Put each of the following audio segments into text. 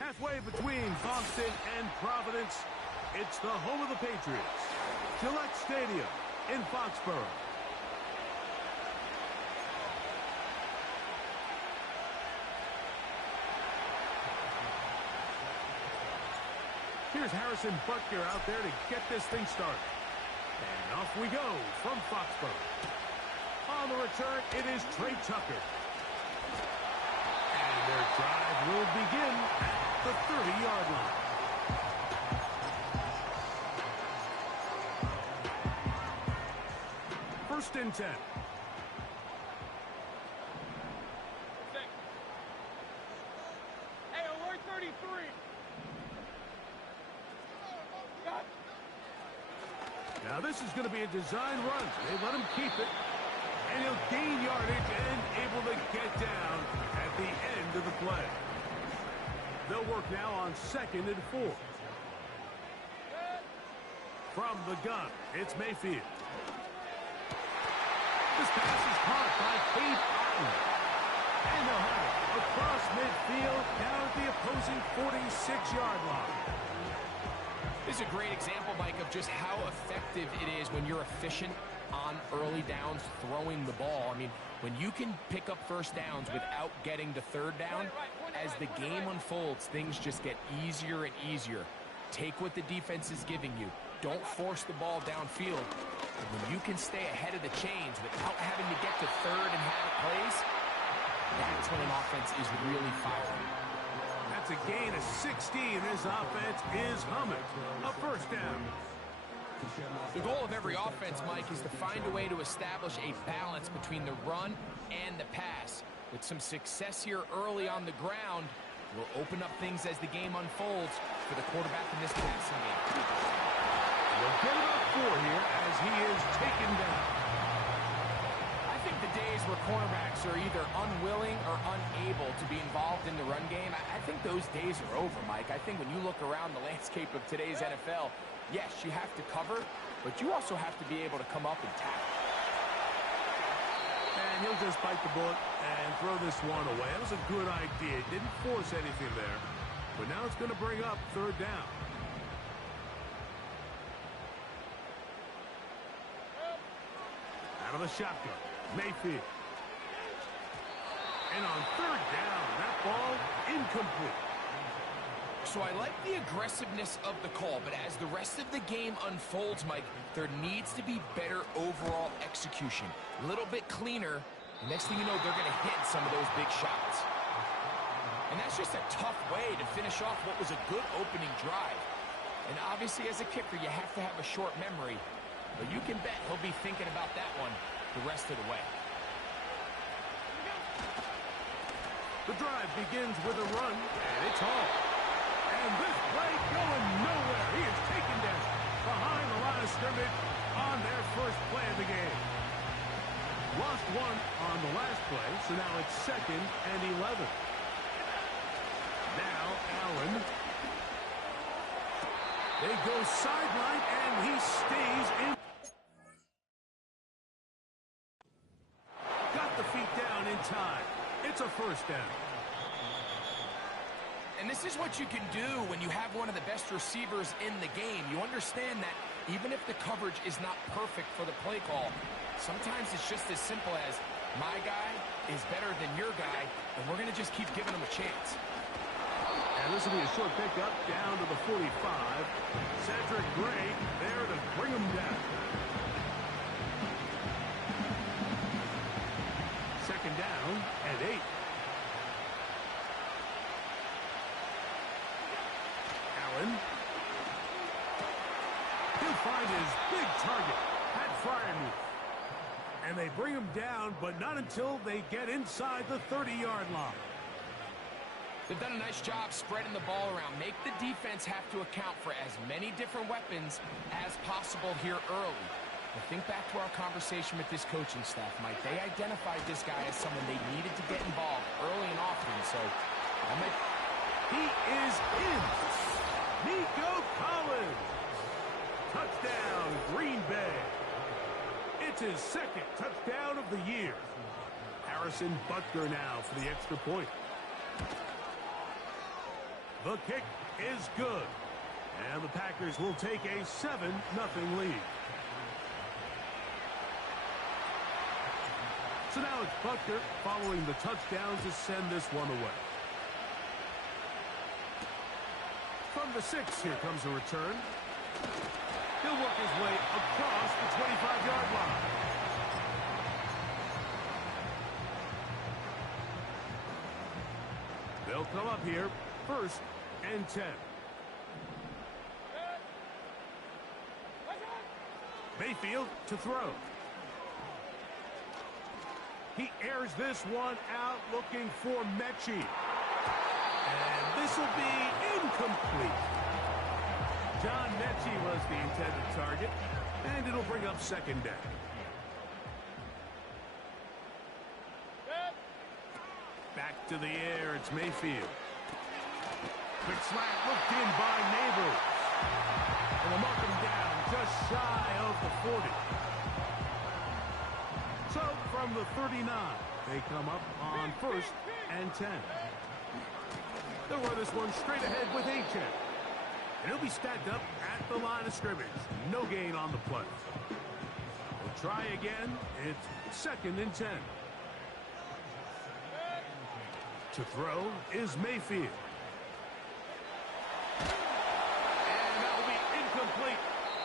Halfway between Boston and Providence, it's the home of the Patriots, Gillette Stadium in Foxborough. Here's Harrison Butker out there to get this thing started. And off we go from Foxborough. On the return, it is Trey Tucker. And their drive will begin at the 30-yard line. First and 10. Hey, alert 33. Now this is going to be a design run. They let him keep it. And he'll gain yardage and able to get down at the end of the play. They'll work now on 2nd and 4. From the gun, it's Mayfield. This pass is caught by Cade Otton. And they'll have it across midfield down at the opposing 46-yard line. This is a great example, Mike, of just how effective it is when you're efficient on early downs throwing the ball. I mean, when you can pick up first downs without getting to third down, as the game unfolds, things just get easier and easier. Take what the defense is giving you. Don't force the ball downfield. And when you can stay ahead of the chains without having to get to third and have it plays, that's when an offense is really firing. That's a gain of 16. This offense is humming. A first down. The goal of every offense, Mike, is to find a way to establish a balance between the run and the pass. With some success here early on the ground, will open up things as the game unfolds for the quarterback in this passing game. We'll get about 4 here as he is taken down. I think the days where cornerbacks are either unwilling or unable to be involved in the run game, I think those days are over, Mike. I think when you look around the landscape of today's NFL, yes, you have to cover, but you also have to be able to come up and tackle. And he'll just bite the bullet and throw this one away. That was a good idea. Didn't force anything there, but now it's going to bring up 3rd down. Out of the shotgun, Mayfield. And on 3rd down, that ball incomplete. So I like the aggressiveness of the call, but as the rest of the game unfolds, Mike, there needs to be better overall execution. A little bit cleaner. The next thing you know, they're going to hit some of those big shots. And that's just a tough way to finish off what was a good opening drive. And obviously, as a kicker, you have to have a short memory. But you can bet he'll be thinking about that one the rest of the way. The drive begins with a run, and it's Hall. And this play going nowhere. He is taken down behind the line of scrimmage on their first play of the game. Lost 1 on the last play, so now it's 2nd and 11. Now Allen. They go sideline, and he stays in. Got the feet down in time. It's a first down. And this is what you can do when you have one of the best receivers in the game. You understand that even if the coverage is not perfect for the play call, sometimes it's just as simple as my guy is better than your guy, and we're going to just keep giving him a chance. And this will be a short pickup down to the 45. Cedric Gray there to bring him down. 2nd down and 8. Allen. He'll find his big target, Pat Fryermuth. And they bring him down, but not until they get inside the 30-yard line. They've done a nice job spreading the ball around. Make the defense have to account for as many different weapons as possible here early. But think back to our conversation with this coaching staff, Mike. They identified this guy as someone they needed to get involved early and often. So, he is in. Nico Collins. Touchdown, Green Bay. It's his 2nd touchdown of the year. Harrison Butker now for the extra point. The kick is good. And the Packers will take a 7-0 lead. So now it's Butker following the touchdown to send this one away. From the 6, here comes a return. He'll work his way across the 25-yard line. They'll come up here, 1st and 10. Mayfield to throw. He airs this one out looking for Mechie. And this will be incomplete. John Mechie was the intended target, and it'll bring up 2nd down. Back to the air, it's Mayfield. Quick slant looked in by Neighbors. And they'll mark him down just shy of the 40. So from the 39, they come up on 1st and 10. They'll run this one straight ahead with H.N. And he'll be stacked up at the line of scrimmage. No gain on the play. We'll try again. It's 2nd and 10. To throw is Mayfield. And that will be incomplete.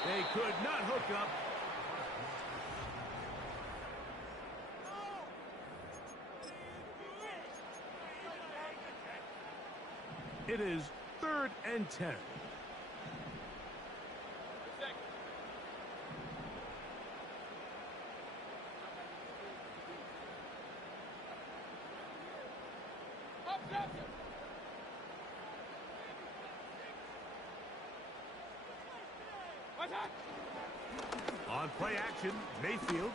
They could not hook up. It is 3rd and 10. On play action, Mayfield.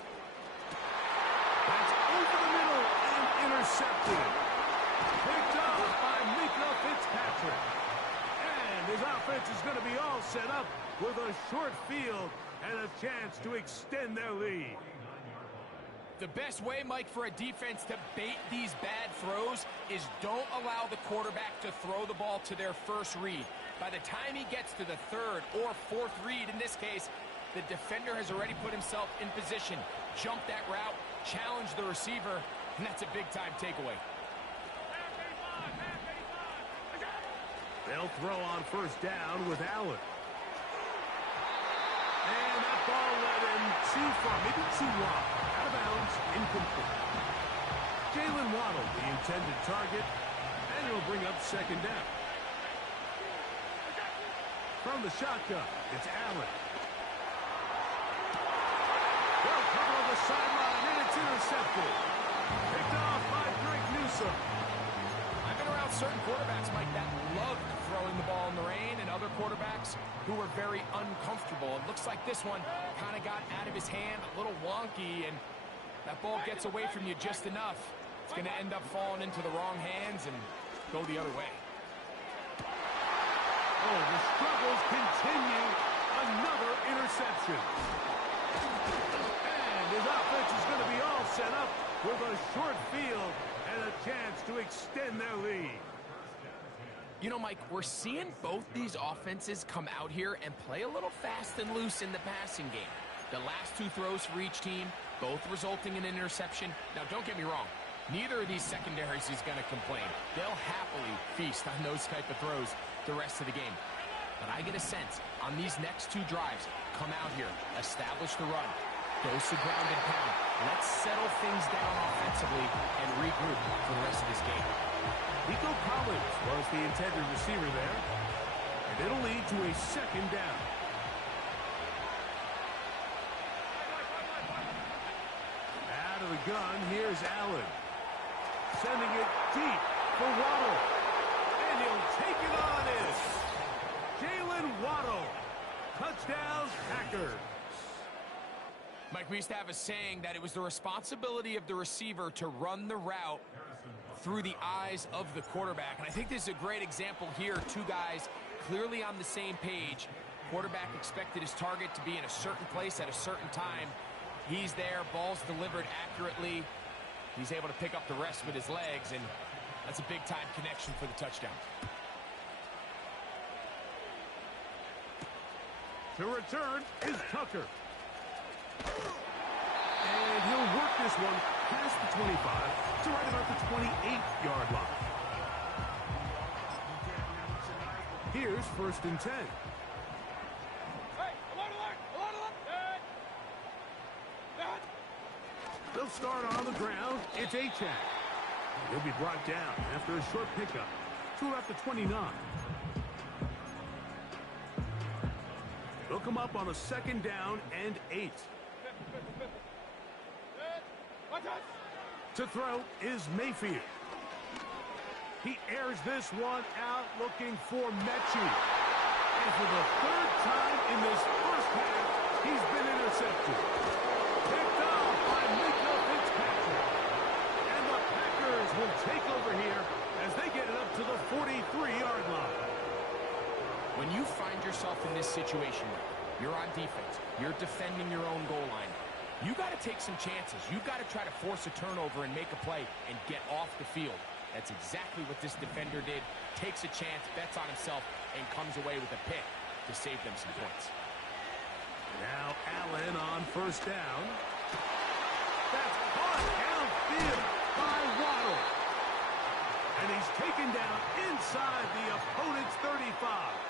That's over the middle and intercepted. Picked up by Mika Fitzpatrick. And his offense is going to be all set up with a short field and a chance to extend their lead. The best way, Mike, for a defense to bait these bad throws is don't allow the quarterback to throw the ball to their first read. By the time he gets to the 3rd or 4th read, in this case, the defender has already put himself in position, jumped that route, challenged the receiver, and that's a big-time takeaway. They'll throw on 1st down with Allen. And that ball led him too far, maybe too wide. Out of bounds, incomplete. Jalen Waddle, the intended target, and it'll bring up 2nd down. From the shotgun, it's Allen. Well, cover on the sideline, and it's intercepted. Picked off by Greg Newsome. I've been around certain quarterbacks, Mike, that loved throwing the ball in the rain, and other quarterbacks who were very uncomfortable. It looks like this one kind of got out of his hand, a little wonky, and that ball gets away from you just enough. It's going to end up falling into the wrong hands and go the other way. Oh, the struggles continue. Another interception. And his offense is going to be all set up with a short field and a chance to extend their lead. You know, Mike, we're seeing both these offenses come out here and play a little fast and loose in the passing game. The last 2 throws for each team, both resulting in an interception. Now, don't get me wrong. Neither of these secondaries is going to complain. They'll happily feast on those type of throws the rest of the game. But I get a sense on these next 2 drives, come out here, establish the run, dose the ground and pound. Let's settle things down offensively and regroup for the rest of this game. Nico Collins was the intended receiver there, and it'll lead to a 2nd down. Out of the gun, here's Allen. Sending it deep for Waddle. And he'll take it on in. Jalen Waddle. Touchdown, Packers. Mike, we used to have a saying that it was the responsibility of the receiver to run the route through the eyes of the quarterback. And I think this is a great example here. 2 guys clearly on the same page. Quarterback expected his target to be in a certain place at a certain time. He's there, ball's delivered accurately. He's able to pick up the rest with his legs, and that's a big-time connection for the touchdown. To return is Tucker. And he'll work this one past the 25 to right about the 28-yard line. Here's 1st and 10. They'll start on the ground. It's Achane. He'll be brought down after a short pickup to about the 29. They'll come up on a 2nd down and 8. To throw is Mayfield. He airs this one out looking for Mechie. And for the 3rd time in this first half, he's been intercepted. Picked off by Mika Fitzpatrick. And the Packers will take over here as they get it up to the 43-yard line. When you find yourself in this situation, you're on defense, you're defending your own goal line, you got to take some chances. You got to try to force a turnover and make a play and get off the field. That's exactly what this defender did. Takes a chance, bets on himself, and comes away with a pick to save them some points. Now Allen on 1st down. That's caught downfield by Waddle. And he's taken down inside the opponent's 35.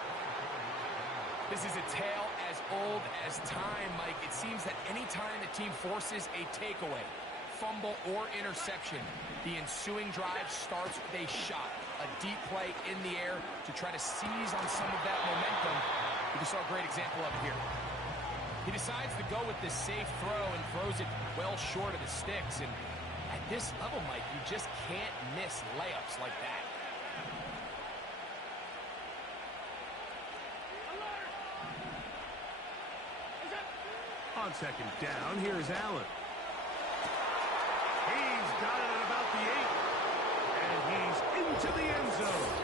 This is a tale as old as time, Mike. It seems that any time the team forces a takeaway, fumble, or interception, the ensuing drive starts with a shot, a deep play in the air to try to seize on some of that momentum. We saw a great example of it here. He decides to go with this safe throw and throws it well short of the sticks. And at this level, Mike, you just can't miss layups like that. On 2nd down, here's Allen. He's got it at about the 8. And he's into the end zone.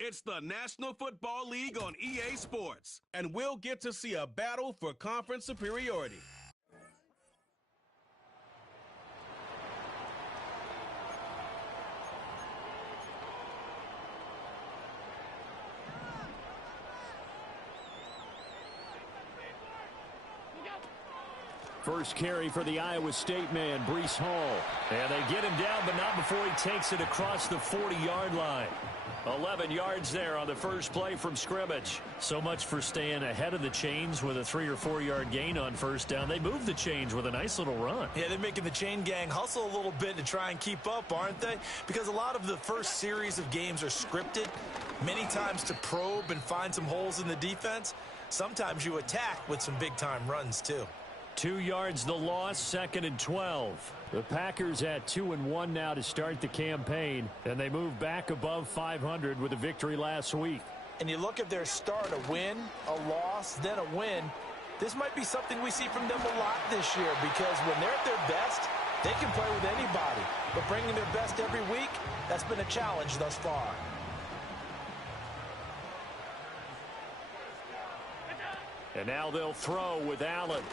It's the National Football League on EA Sports, and we'll get to see a battle for conference superiority. First carry for the Iowa State man, Breece Hall. And they get him down, but not before he takes it across the 40-yard line. 11 yards there on the first play from scrimmage. So much for staying ahead of the chains with a 3 or 4 yard gain on first down. They moved the chains with a nice little run. Yeah, they're making the chain gang hustle a little bit to try and keep up, aren't they? Because a lot of the first series of games are scripted, many times to probe and find some holes in the defense. Sometimes you attack with some big-time runs, too. 2 yards the loss, 2nd and 12. The Packers at 2-1 now to start the campaign, and they move back above 500 with a victory last week. And you look at their start, a win, a loss, then a win. This might be something we see from them a lot this year, because when they're at their best, they can play with anybody. But bringing their best every week, that's been a challenge thus far. And now they'll throw with Allen.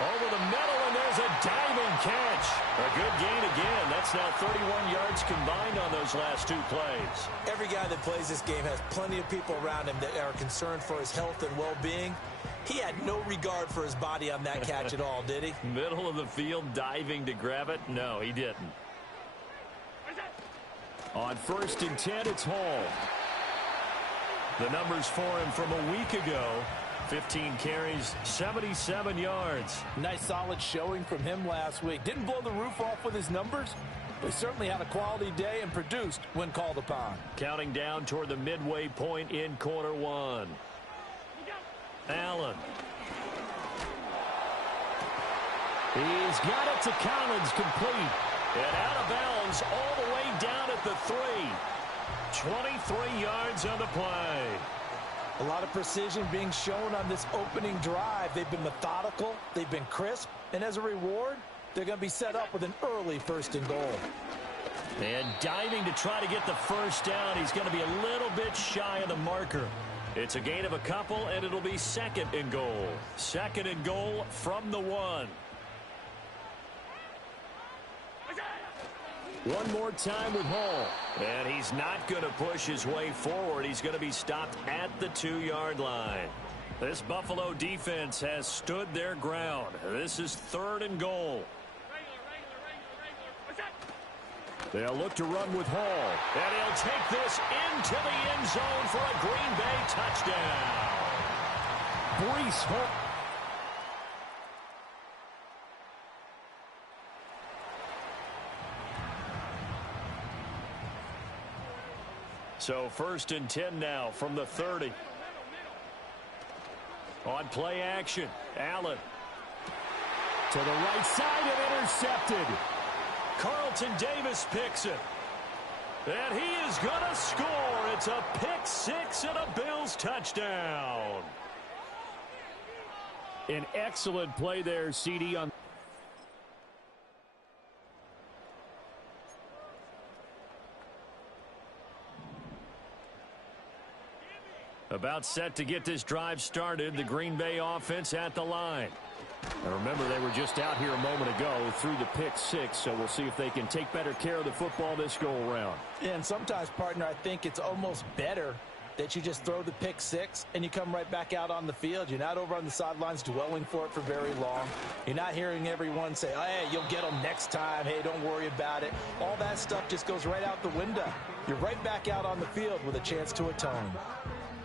Over the middle, and there's a diving catch. A good gain again. That's now 31 yards combined on those last 2 plays. Every guy that plays this game has plenty of people around him that are concerned for his health and well-being. He had no regard for his body on that catch at all, did he? Middle of the field, diving to grab it? No, he didn't. On 1st and 10, it's Hall. The numbers for him from a week ago. 15 carries, 77 yards. Nice solid showing from him last week. Didn't blow the roof off with his numbers, but he certainly had a quality day and produced when called upon. Counting down toward the midway point in quarter 1. Allen. He's got it to Collins, complete. And out of bounds all the way down at the 3. 23 yards on the play. A lot of precision being shown on this opening drive. They've been methodical, they've been crisp, and as a reward, they're going to be set up with an early 1st and goal. And diving to try to get the first down. He's going to be a little bit shy of the marker. It's a gain of a couple, and it'll be 2nd and goal. 2nd and goal from the 1. One more time with Hall. And he's not going to push his way forward. He's going to be stopped at the 2-yard line. This Buffalo defense has stood their ground. This is 3rd and goal. They'll look to run with Hall. And he'll take this into the end zone for a Green Bay touchdown. Breece Hall. So 1st and 10 now from the 30. On play action, Allen. To the right side and intercepted. Carlton Davis picks it. And he is going to score. It's a pick 6 and a Bills touchdown. An excellent play there, CD, on. About set to get this drive started. The Green Bay offense at the line. And remember, they were just out here a moment ago through the pick 6, so we'll see if they can take better care of the football this go-around. Yeah, and sometimes, partner, I think it's almost better that you just throw the pick 6 and you come right back out on the field. You're not over on the sidelines dwelling for it for very long. You're not hearing everyone say, oh, hey, you'll get them next time. Hey, don't worry about it. All that stuff just goes right out the window. You're right back out on the field with a chance to atone.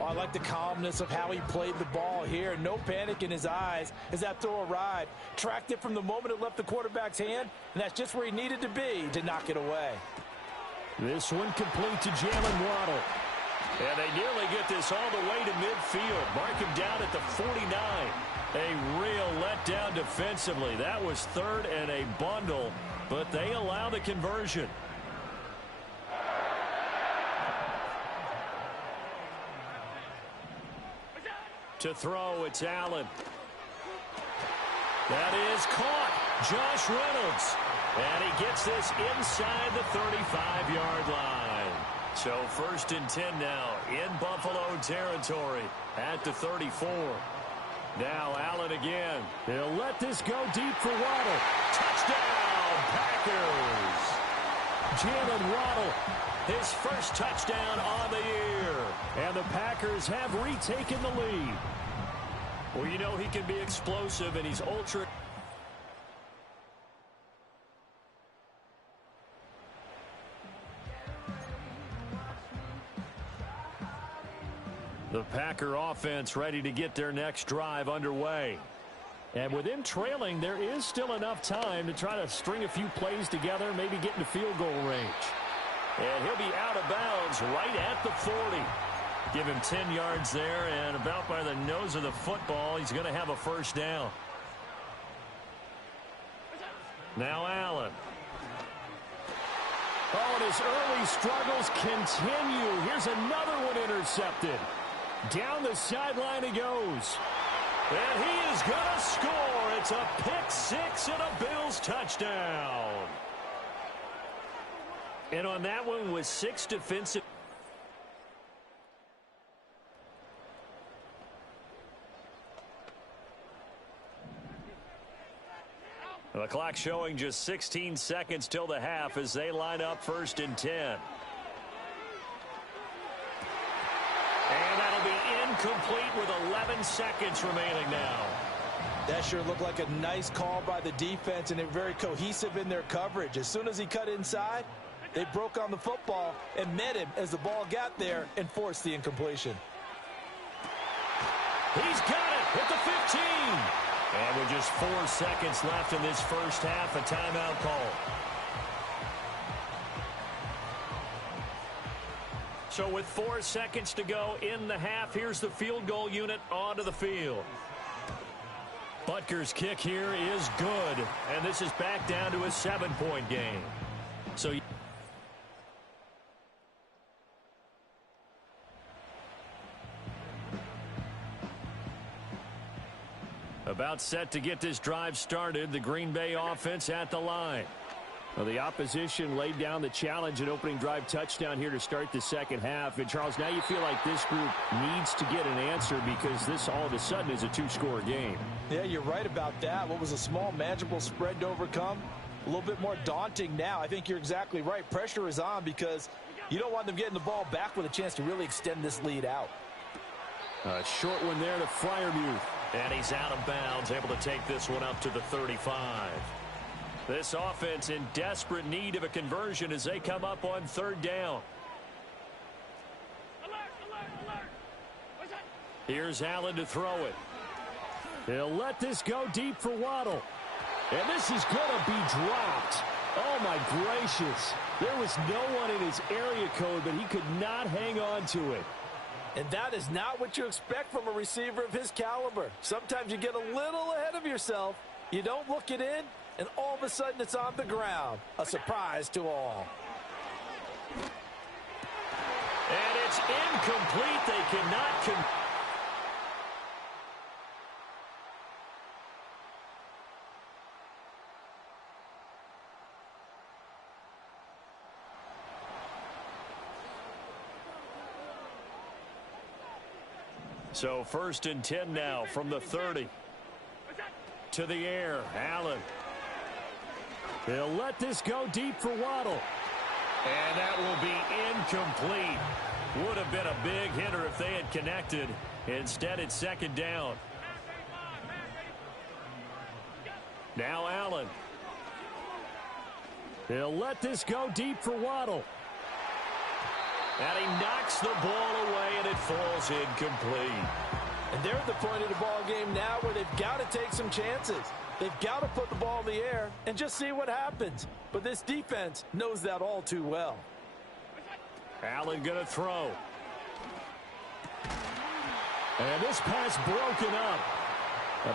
Oh, I like the calmness of how he played the ball here. No panic in his eyes as that throw arrived. Tracked it from the moment it left the quarterback's hand, and that's just where he needed to be to knock it away. This one complete to Jalen Waddle. And they nearly get this all the way to midfield. Mark him down at the 49. A real letdown defensively. That was 3rd and a bundle, but they allow the conversion. To throw, it's Allen. That is caught. Josh Reynolds. And he gets this inside the 35-yard line. So 1st and 10 now in Buffalo territory at the 34. Now Allen again. He'll let this go deep for Waddle. Touchdown, Packers. Jalen Waddle, His first touchdown on the year. and the Packers have retaken the lead. Well, you know he can be explosive, and he's ultra. The Packer offense ready to get their next drive underway. And with him trailing, there is still enough time to try to string a few plays together, maybe get into field goal range. And he'll be out of bounds right at the 40. Give him 10 yards there, and about by the nose of the football, he's going to have a first down. Now Allen. Oh, and his early struggles continue. Here's another one intercepted. Down the sideline he goes. And he is going to score. It's a pick six and a Bills touchdown. And on that one was 6 defensive. The clock showing just 16 seconds till the half as they line up 1st and 10. And that'll be incomplete with 11 seconds remaining now. That sure looked like a nice call by the defense, and they're very cohesive in their coverage. As soon as he cut inside, they broke on the football and met him as the ball got there and forced the incompletion. He's got it at the 15. And with just 4 seconds left in this first half, a timeout call. So with 4 seconds to go in the half, here's the field goal unit onto the field. Butker's kick here is good, and this is back down to a 7-point game. So about set to get this drive started, the Green Bay offense at the line. Well, the opposition laid down the challenge and opening drive touchdown here to start the second half. And, Charles, now you feel like this group needs to get an answer because this all of a sudden is a two-score game. Yeah, you're right about that. What was a small, manageable spread to overcome? A little bit more daunting now. I think you're exactly right. Pressure is on because you don't want them getting the ball back with a chance to really extend this lead out. A short one there to Freiermuth. And he's out of bounds, able to take this one up to the 35. This offense in desperate need of a conversion as they come up on 3rd down. Here's Allen to throw it. He'll let this go deep for Waddle. And this is going to be dropped. Oh, my gracious. There was no one in his area code, but he could not hang on to it. And that is not what you expect from a receiver of his caliber. Sometimes you get a little ahead of yourself. You don't look it in, and all of a sudden it's on the ground. A surprise to all. And it's incomplete. They cannot So 1st and 10 now from the 30. To the air, Allen. He'll let this go deep for Waddle. And that will be incomplete. Would have been a big hitter if they had connected. Instead, it's 2nd down. Now Allen. He'll let this go deep for Waddle. And he knocks the ball away, and it falls incomplete. And they're at the point of the ball game now where they've got to take some chances. They've got to put the ball in the air and just see what happens. But this defense knows that all too well. Allen going to throw. And this pass broken up.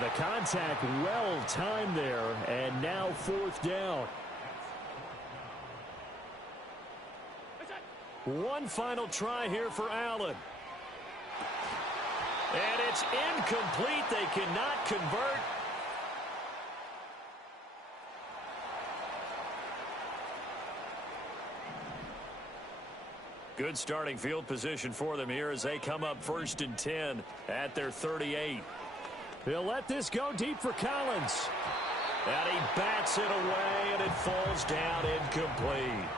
The contact well timed there, and now 4th down. One final try here for Allen. And it's incomplete. They cannot convert. Good starting field position for them here as they come up 1st and 10 at their 38. He'll let this go deep for Collins. And he bats it away, and it falls down incomplete.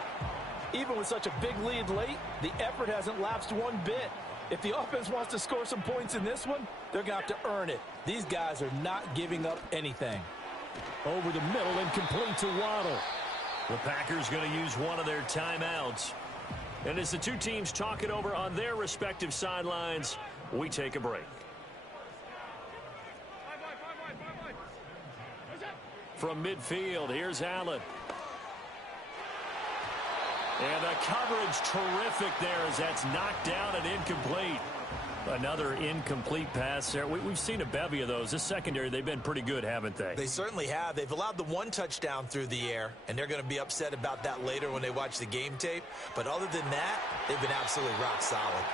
Even with such a big lead late, the effort hasn't lapsed one bit. If the offense wants to score some points in this one, they're going to have to earn it. These guys are not giving up anything. Over the middle and complete to Waddle. The Packers going to use one of their timeouts. And as the two teams talk it over on their respective sidelines, we take a break. From midfield, here's Allen. And the coverage terrific there as that's knocked down and incomplete. Another incomplete pass there. We've seen a bevy of those. This secondary, they've been pretty good, haven't they? They certainly have. They've allowed the one touchdown through the air, and they're going to be upset about that later when they watch the game tape. But other than that, they've been absolutely rock solid.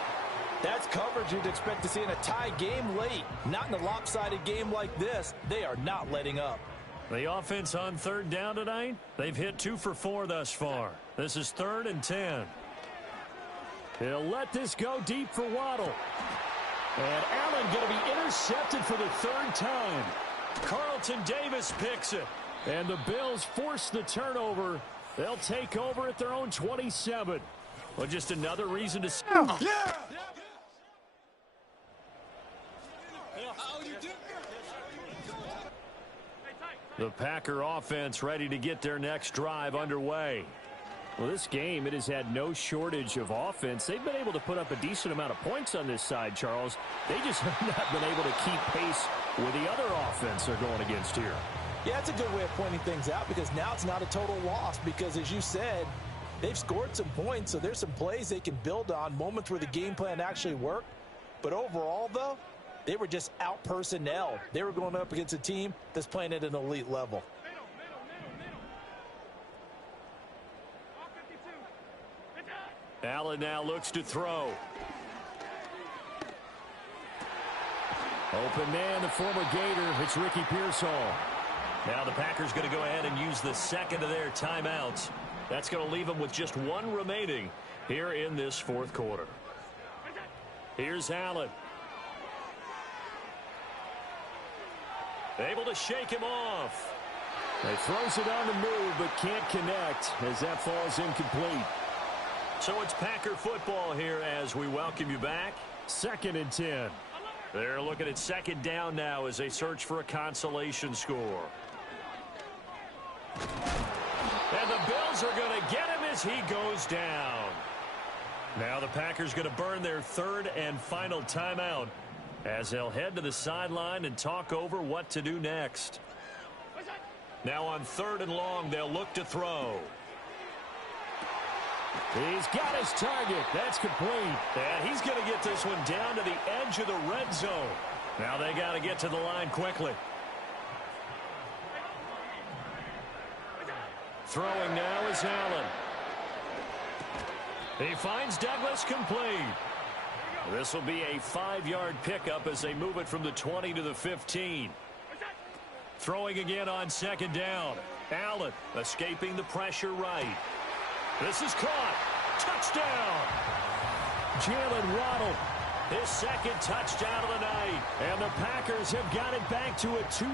That's coverage you'd expect to see in a tie game late. Not in a lopsided game like this. They are not letting up. The offense on 3rd down tonight, they've hit 2 for 4 thus far. This is 3rd and 10. He'll let this go deep for Waddle. And Allen going to be intercepted for the 3rd time. Carlton Davis picks it. And the Bills force the turnover. They'll take over at their own 27. Well, just another reason to... Yeah! The Packer offense ready to get their next drive underway. Well, this game, it has had no shortage of offense. They've been able to put up a decent amount of points on this side, Charles. They just have not been able to keep pace with the other offense they're going against here. Yeah, that's a good way of pointing things out because now it's not a total loss because, as you said, they've scored some points, so there's some plays they can build on, moments where the game plan actually worked. But overall, though, they were just out-personnel. They were going up against a team that's playing at an elite level. Allen now looks to throw. Open man, the former Gator. It's Ricky Pearsall. Now the Packers going to go ahead and use the second of their timeouts. That's going to leave them with just one remaining here in this 4th quarter. Here's Allen. Able to shake him off. He throws it on the move but can't connect as that falls incomplete. So it's Packer football here as we welcome you back. 2nd and 10. They're looking at 2nd down now as they search for a consolation score. And the Bills are going to get him as he goes down. Now the Packers going to burn their 3rd and final timeout as they'll head to the sideline and talk over what to do next. Now on 3rd and long, they'll look to throw. He's got his target. That's complete. And he's going to get this one down to the edge of the red zone. Now they got to get to the line quickly. Throwing now is Allen. He finds Douglas complete. This will be a 5-yard pickup as they move it from the 20 to the 15. Throwing again on 2nd down. Allen escaping the pressure right. This is caught. Touchdown. Jalen Waddle. His 2nd touchdown of the night. And the Packers have got it back to a 2.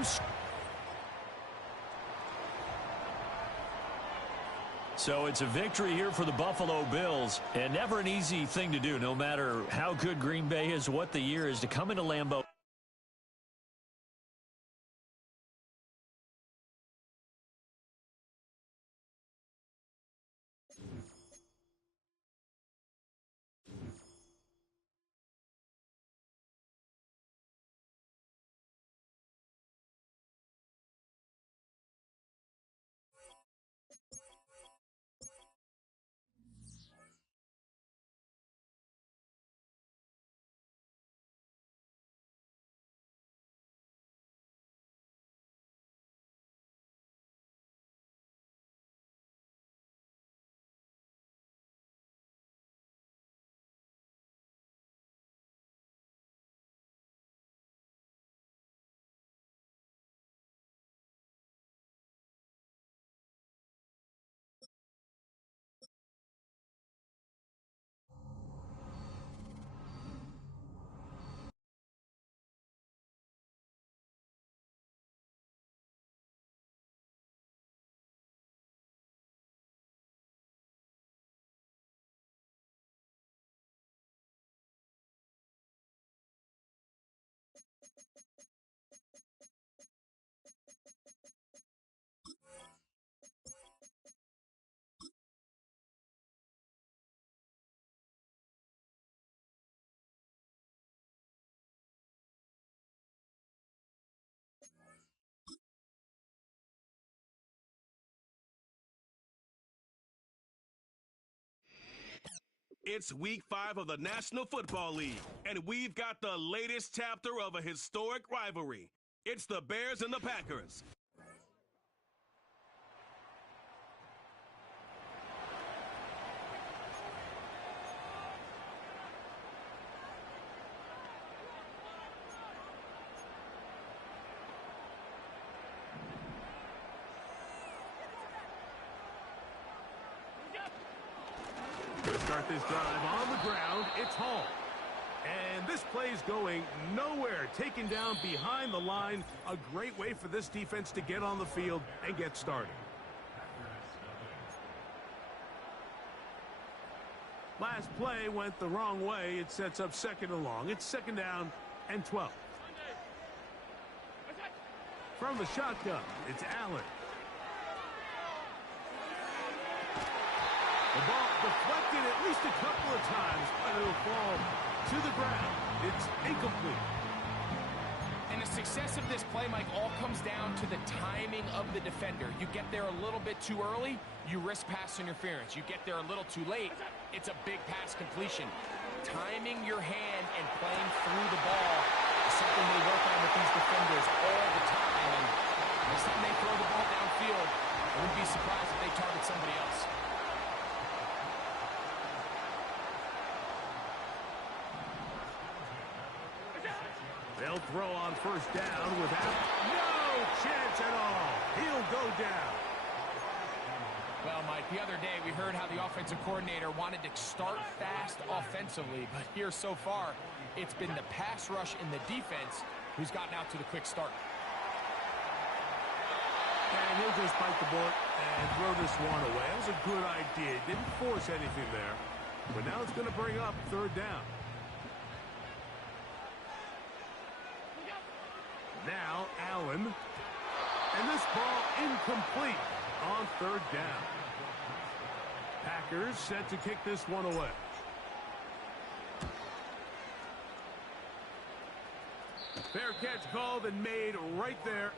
So it's a victory here for the Buffalo Bills, and never an easy thing to do, no matter how good Green Bay is, what the year is, to come into Lambeau. It's week 5 of the National Football League, and we've got the latest chapter of a historic rivalry. It's the Bears and the Packers. To start this drive on the ground, it's Hall. And this play's going nowhere. Taken down behind the line. A great way for this defense to get on the field and get started. Last play went the wrong way. It sets up second and long. It's second down and 12. From the shotgun, it's Allen. The ball deflected at least a couple of times, but it'll fall to the ground. It's incomplete. And the success of this play, Mike, all comes down to the timing of the defender. You get there a little bit too early, you risk pass interference. You get there a little too late, it's a big pass completion. Timing your hand and playing through the ball is something they work on with these defenders all the time. And next time they throw the ball downfield, I wouldn't be surprised if they target somebody else. They'll throw on first down without no chance at all. He'll go down. Well, Mike, the other day we heard how the offensive coordinator wanted to start fast offensively, but here so far, it's been the pass rush and the defense who's gotten out to the quick start. And he'll just bite the bullet and throw this one away. That was a good idea. He didn't force anything there. But now it's going to bring up third down. Now Allen. And this ball incomplete on third down. Packers set to kick this one away. Fair catch called and made right there.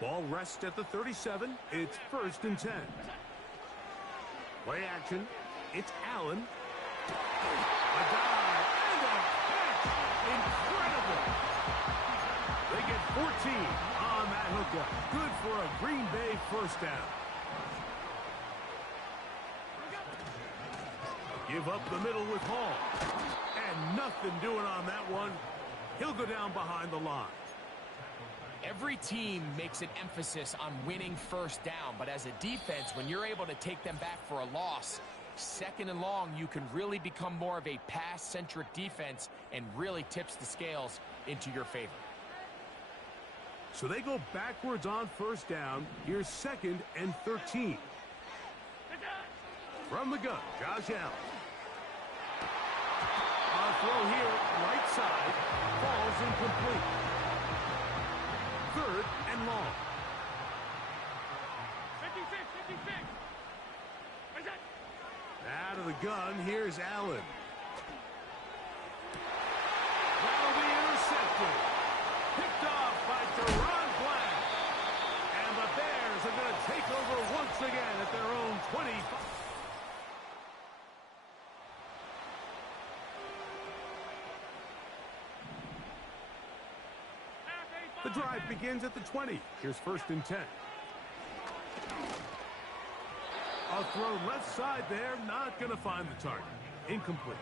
Ball rests at the 37. It's 1st and 10. Play action. It's Allen. A dive and a catch. Incredible. They get 14 on that hookup. Good for a Green Bay first down. Give up the middle with Hall. And nothing doing on that one. He'll go down behind the line. Every team makes an emphasis on winning first down, but as a defense, when you're able to take them back for a loss, second and long, you can really become more of a pass-centric defense and really tips the scales into your favor. So they go backwards on first down. Here's 2nd and 13. From the gun, Josh Allen. On throw here, right side, falls incomplete. 3rd and long. 56. Out of the gun, here's Allen. That'll be intercepted. Picked off by Deron Black. And the Bears are going to take over once again at their own 25. The drive begins at the 20. Here's 1st and 10. A throw left side there, not going to find the target. Incomplete.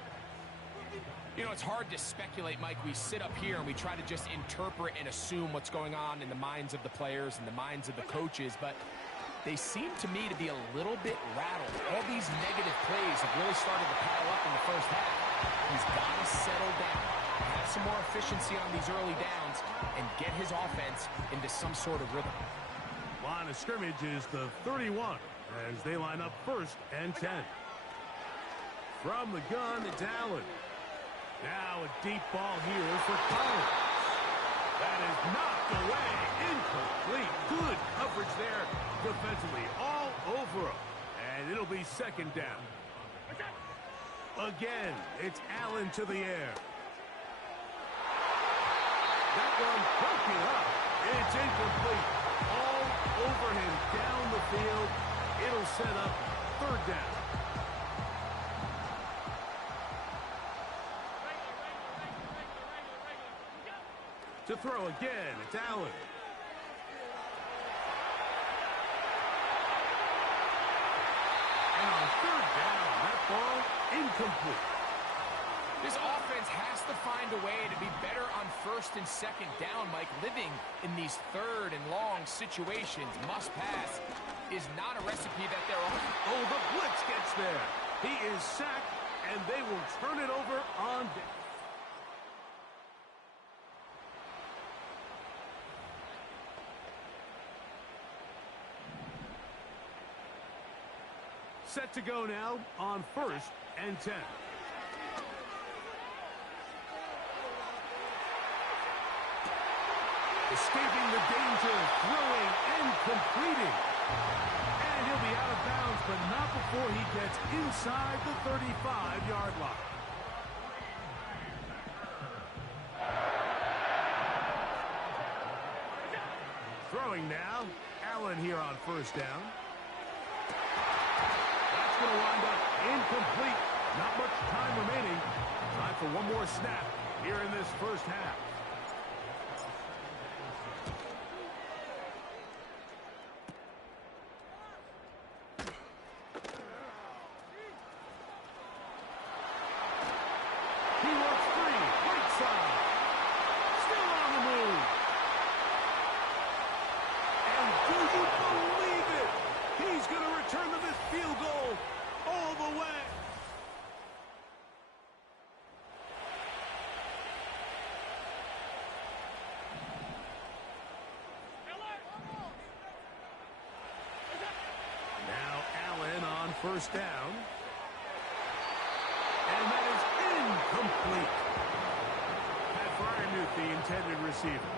You know, it's hard to speculate, Mike. We sit up here and we try to just interpret and assume what's going on in the minds of the players and the minds of the coaches, but they seem to me to be a little bit rattled. All these negative plays have really started to pile up in the first half. He's got to settle down, have some more efficiency on these early downs, and get his offense into some sort of rhythm. Line of scrimmage is the 31 as they line up 1st and 10. From the gun, it's Allen. Now a deep ball here for Collins. That is knocked away. Incomplete. Good coverage there defensively. All over him. And it'll be 2nd down. Again, it's Allen to the air. That one broken up. It's incomplete. all over him down the field. It'll set up third down. To throw again, it's Allen. And on third down, that ball incomplete. This offense has to find a way to be better on first and second down, Mike. Living in these third and long situations, must pass, is not a recipe that they're on. Oh, the blitz gets there. He is sacked, and they will turn it over on down. Set to go now on 1st and 10. Escaping the danger, throwing and completing. And he'll be out of bounds, but not before he gets inside the 35-yard line. Throwing now, Allen here on 1st down. That's going to wind up incomplete. Not much time remaining. Time for one more snap here in this first half. He looks free, right side. Still on the move. And do you believe it? He's going to return to this field goal all the way. Now Allen on 1st down. And that is incomplete. Pat Fryermuth, the intended receiver.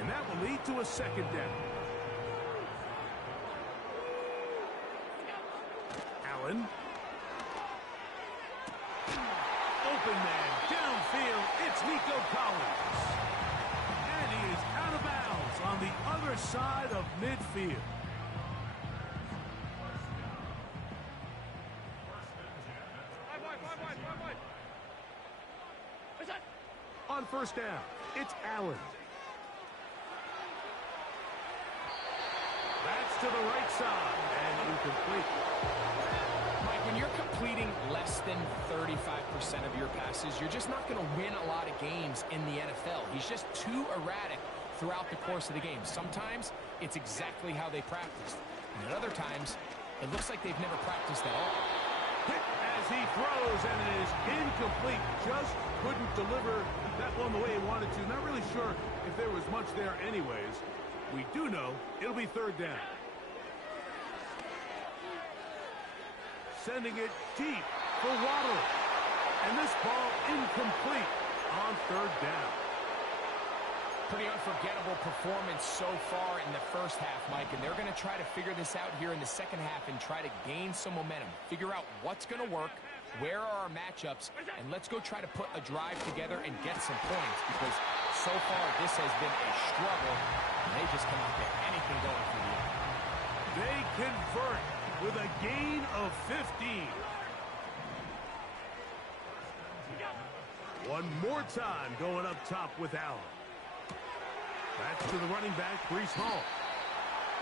And that will lead to a 2nd down. Allen. Open man, downfield, it's Nico Collins. And he is out of bounds on the other side of midfield. On 1st down, it's Allen. That's to the right side and incomplete. Mike, when you're completing less than 35% of your passes, you're just not going to win a lot of games in the NFL. He's just too erratic throughout the course of the game. Sometimes it's exactly how they practiced. And at other times, it looks like they've never practiced at all. Hit as he throws, and it is incomplete. Just couldn't deliver that one the way he wanted to. Not really sure if there was much there anyways. We do know it'll be 3rd down. Sending it deep for Waddle. And this ball incomplete on 3rd down. Pretty unforgettable performance so far in the first half, Mike, and they're going to try to figure this out here in the second half and try to gain some momentum. Figure out what's going to work, where are our matchups, and let's go try to put a drive together and get some points, because so far this has been a struggle, and they just cannot get anything going for the end. They convert with a gain of 15. One more time going up top with Allen. That's to the running back, Breece Hall.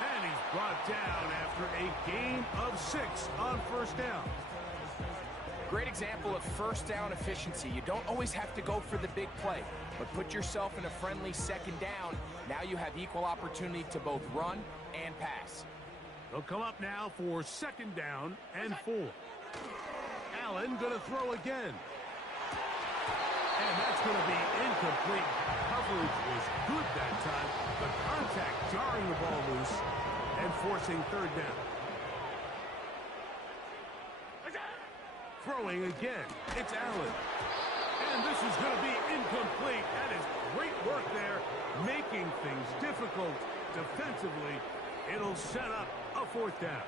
And he's brought down after a gain of 6 on 1st down. Great example of first down efficiency. You don't always have to go for the big play, but put yourself in a friendly 2nd down. Now you have equal opportunity to both run and pass. They'll come up now for 2nd down and 4. Allen going to throw again. And that's going to be incomplete. Coverage was good that time. The contact jarring the ball loose and forcing 3rd down. Throwing again. It's Allen. And this is going to be incomplete. That is great work there, making things difficult defensively. It'll set up a 4th down.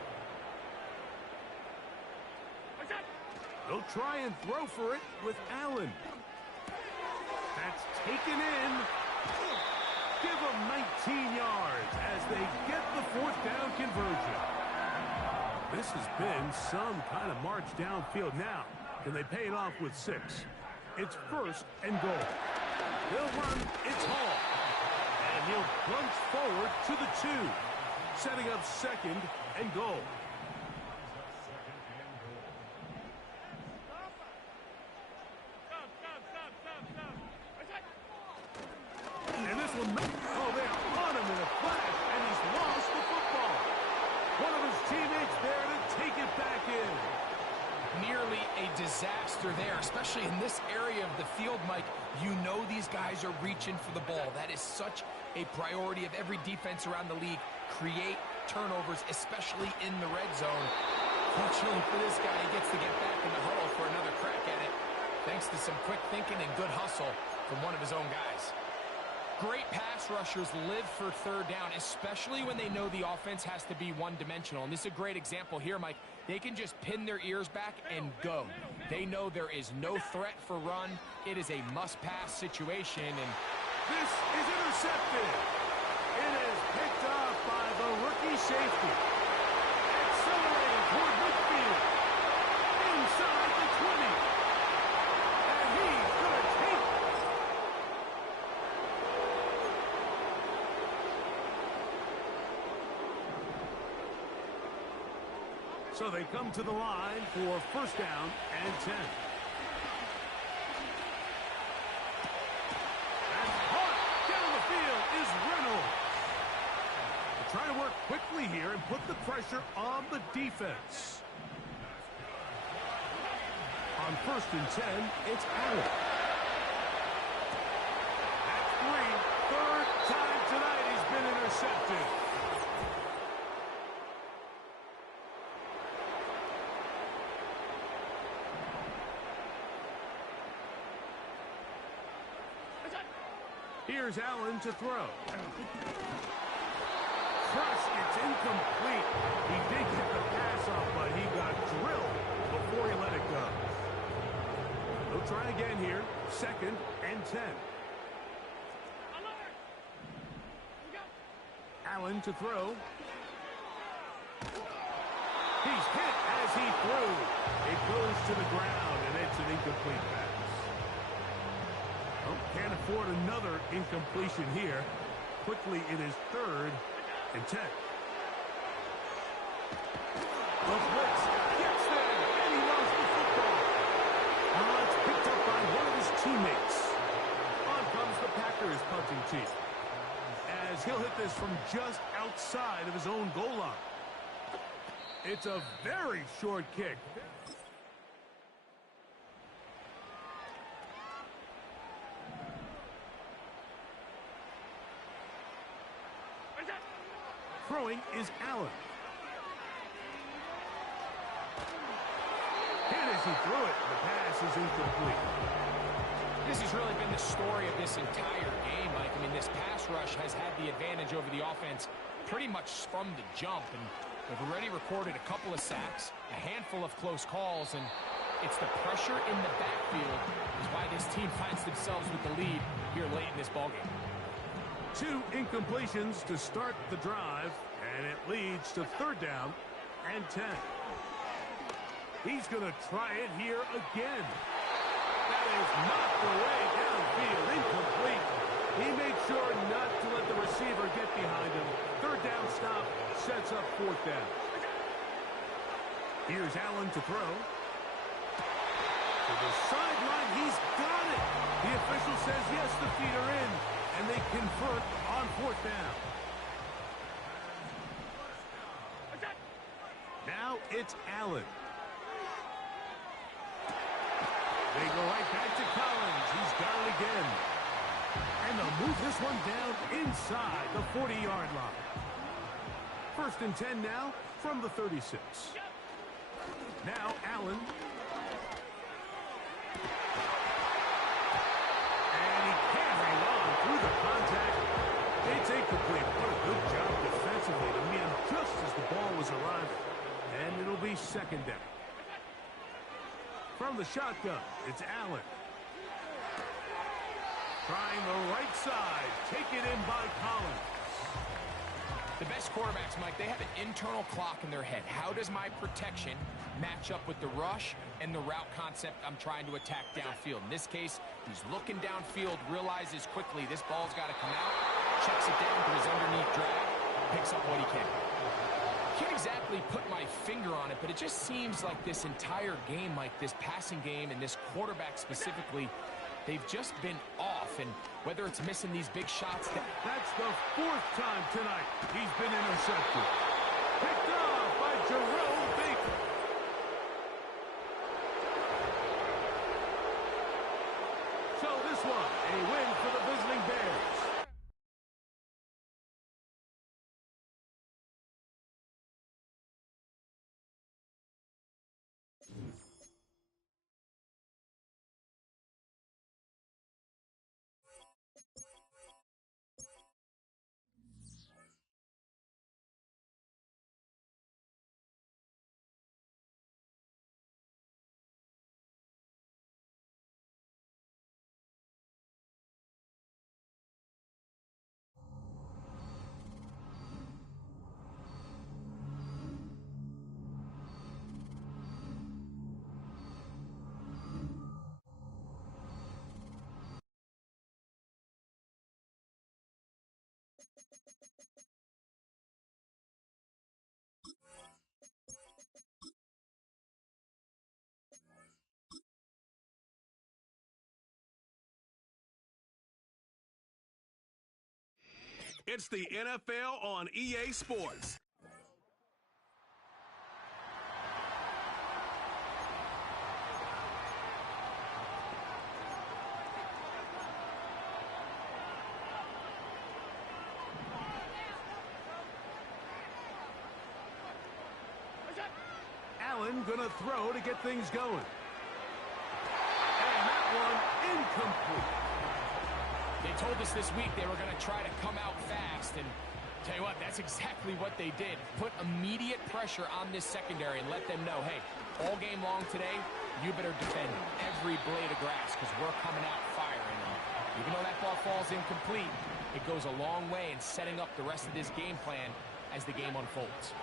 They'll try and throw for it with Allen. That's taken in. give them 19 yards as they get the fourth down conversion. This has been some kind of march downfield now. Can they pay it off with 6? It's first and goal. They'll run. It's Hall. And he'll plunge forward to the 2. Setting up second and goal. And this one, oh, they are on him in a flash, and he's lost the football. One of his teammates there to take it back in. Nearly a disaster there, especially in this area of the field, Mike. You know these guys are reaching for the ball. That is such a priority of every defense around the league. Create turnovers, especially in the red zone. Fortunately for this guy, he gets to get back in the huddle for another crack at it, thanks to some quick thinking and good hustle from one of his own guys. Great pass rushers live for third down, especially when they know the offense has to be one-dimensional. And this is a great example here, Mike. They can just pin their ears back and go. They know there is no threat for run. It is a must-pass situation. And this is intercepted. It is picked off by the rookie safety. Accelerating toward midfield. Inside the 20. And he's going to take it. So they come to the line for first down and 10. And hard down the field is Reynolds. They're trying to work quickly here and put the pressure on the defense. On first and 10, it's Allen. That's 3. Third time tonight he's been intercepted. Here's Allen to throw. Crushed, it's incomplete. He did get the pass off, but he got drilled before he let it go. They'll try again here. Second and 10. Allen to throw. He's hit as he threw. It goes to the ground, and it's an incomplete pass. Oh, can't afford another incompletion here. Quickly, it is third and 10. The blitz gets there, and he lost the football. It's picked up by one of his teammates. On comes the Packers punting team, as he'll hit this from just outside of his own goal line. It's a very short kick. Throwing is Allen. And as he threw it, the pass is incomplete. this has really been the story of this entire game, Mike. I mean, this pass rush has had the advantage over the offense pretty much from the jump, and they've already recorded a couple of sacks, a handful of close calls, and it's the pressure in the backfield is why this team finds themselves with the lead here late in this ballgame. 2 incompletions to start the drive, and it leads to third down and 10. He's going to try it here again. That is knocked away downfield, incomplete. He made sure not to let the receiver get behind him. Third down stop sets up fourth down. Here's Allen to throw. To the sideline, he's got it. The official says yes, the feet are in, and they convert on fourth down. Now it's Allen. They go right back to Collins. He's got it again. And they'll move this one down inside the 40-yard line. First and 10 now from the 36. Now Allen. And he can't hang on through the contact. It's incomplete. What a good job defensively to meet him just as the ball was arriving. And it'll be second down. From the shotgun, it's Allen. Trying the right side. Taken in by Collins. The best quarterbacks, Mike, they have an internal clock in their head. How does my protection match up with the rush and the route concept I'm trying to attack downfield? In this case, he's looking downfield, realizes quickly this ball's got to come out, checks it down to his underneath drag, picks up what he can. Can't exactly put my finger on it, but it just seems like this entire game, Mike, this passing game and this quarterback specifically, they've just been off, and whether it's missing these big shots. That's the 4th time tonight he's been intercepted. Picked off by Jerome Baker. So this one, a win for the visiting Bears. It's the NFL on EA Sports. Allen gonna throw to get things going. And that one incomplete. They told us this week they were going to try to come out fast, and tell you what, that's exactly what they did. Put immediate pressure on this secondary and let them know, hey, all game long today, you better defend every blade of grass because we're coming out firing. And even though that ball falls incomplete, it goes a long way in setting up the rest of this game plan as the game unfolds.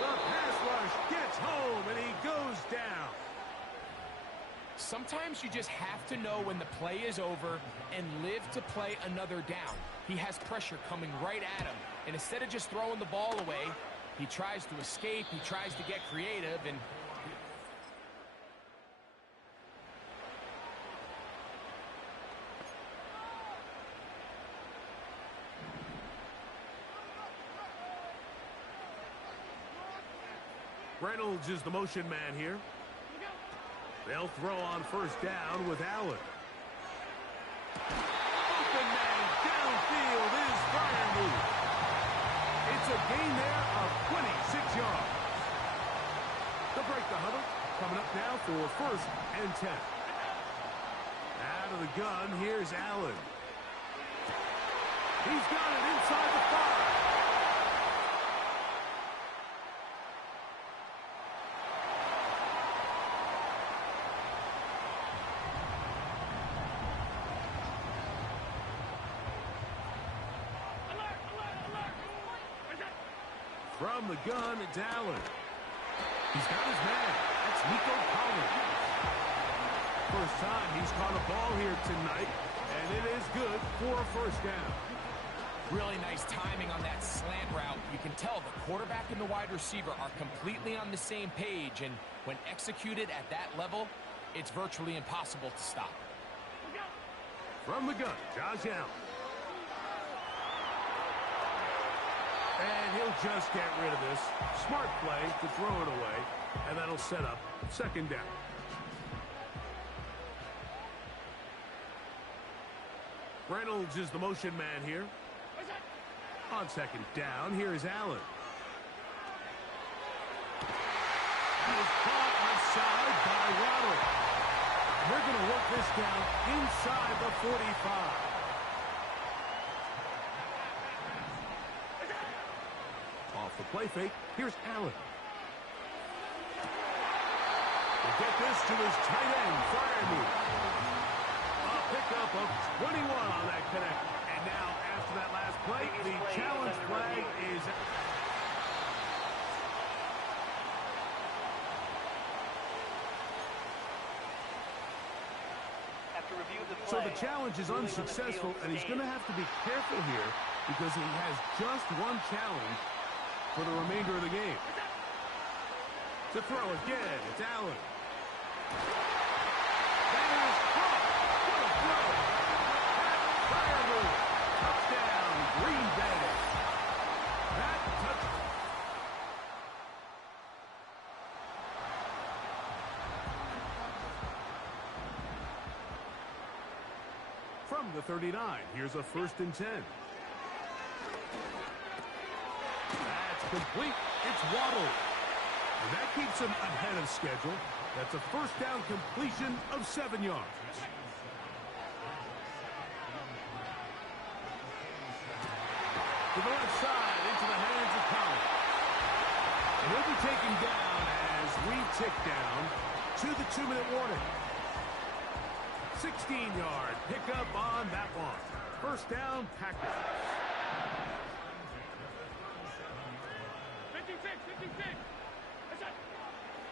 The pass rush gets home, and he goes down. Sometimes you just have to know when the play is over and live to play another down. He has pressure coming right at him, and instead of just throwing the ball away, he tries to escape, he tries to get creative, and Reynolds is the motion man here. They'll throw on first down with Allen. Open man downfield is Freiermuth. It's a gain there of 26 yards. They'll break the huddle. Coming up now for 1st and 10. Out of the gun, here's Allen. He's got it inside the 5. From the gun, it's Allen. He's got his man. That's Nico Collins. First time he's caught a ball here tonight, and it is good for a 1st down. really nice timing on that slant route. You can tell the quarterback and the wide receiver are completely on the same page, and when executed at that level, it's virtually impossible to stop. From the gun, Josh Allen. And he'll just get rid of this. Smart play to throw it away, and that'll set up 2nd down. Reynolds is the motion man here. On 2nd down, here's Allen. That is caught outside by Waddle. They're going to work this down inside the 45. Off the play fake, here's Allen. They get this to his tight end, Freiermuth. 21 on that connect. And now, after that last play, the challenge flag is... So the challenge is unsuccessful, and he's going to have to be careful here because he has just one challenge for the remainder of the game. To throw again, it's Allen. That is caught. What a throw. Fire move. Touchdown, Green Bay. That touchdown. From the 39, here's a 1st and 10. That's complete. It's Waddle. And that keeps him ahead of schedule. That's a 1st down completion of 7 yards. To the left side, into the hands of Collins. And he'll be taken down as we tick down to the 2-minute warning. 16-yard pickup on that one. 1st down, Packers. 56.